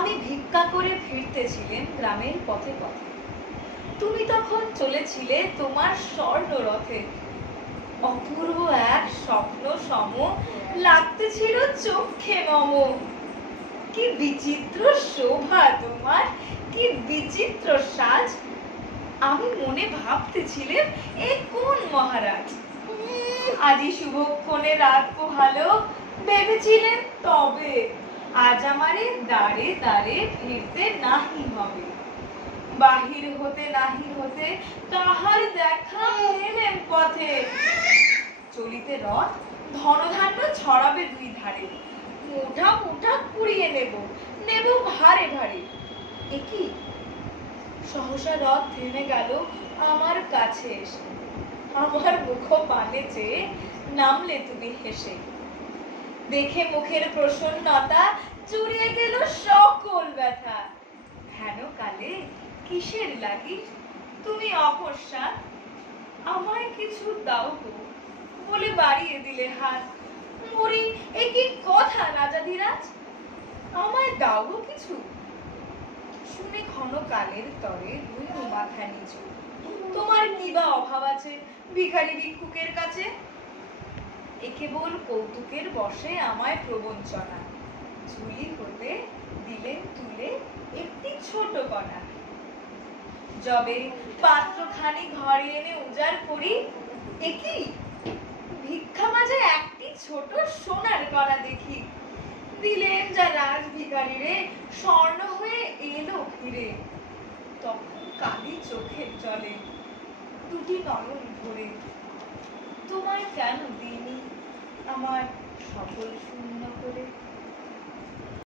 আমি ভিক্ষা করে ফিরতেছিলেন গ্রামের পথে পথে। তুমি তখন চলেছিলে তোমার স্বর্ণ রথে। অপূর্ব এক স্বপ্ন সম লাগতেছিল চোখে মম। কি বিচিত্র শোভা তোমার, কি বিচিত্র সাজ। আমি মনে ভাবতেছিলেন এ কোন মহারাজ। আদি শুভক্ষণে রাত পোহালো, ভেবেছিলেন তবে আজ আমারে দ্বারে দ্বারে ফিরতে নাহি হবে। বাহির হতে নাহি হতে তাহার দেখা পেলেন পথে। চলিতে রথ ধনধান্য ছড়াবে দুই ধারে। মুঠা মুঠা কুড়িয়ে নেব, নেব ভারে ভারে। একি সহসা রথ থেমে গেল আমার কাছে এসে। আমার মুখ পানে চেয়ে নামলে তুমি হেসে। দেখে মুখের প্রসন্নতা চুরিয়ে গেল সকল ব্যথা। হেন কালে কিসের লাগি তুমি অকস্মাৎ আমায় কিছু দাও গো বলে বাড়িয়ে দিলে হাত। মরি এ কি কথা রাজাধিরাজ, আমায় দাও গো কিছু। শুনে ক্ষণকালের তরে হইল মাথা নিচু। তোমার কি বা অভাব আছে ভিখারি ভিক্ষুকের কাছে? এ কেবল কৌতুকের বশে আমায় প্রবঞ্চনা। ঝুলি হতে দিলেন তুলে একটি ছোট কণা। যবে পাত্রখানি ঘরে এনে উজাড় করি, একি ভিক্ষা মাঝে একটি ছোট সোনার কণা দেখি। দিলেন যা রাজ ভিখারিরে, স্বর্ণ হয়ে এলো ফিরে। তখন কালি চোখের জলে দুটি নয়ন ভরে। তোমায় কেন দিইনি আমার সকল শূন্য করে।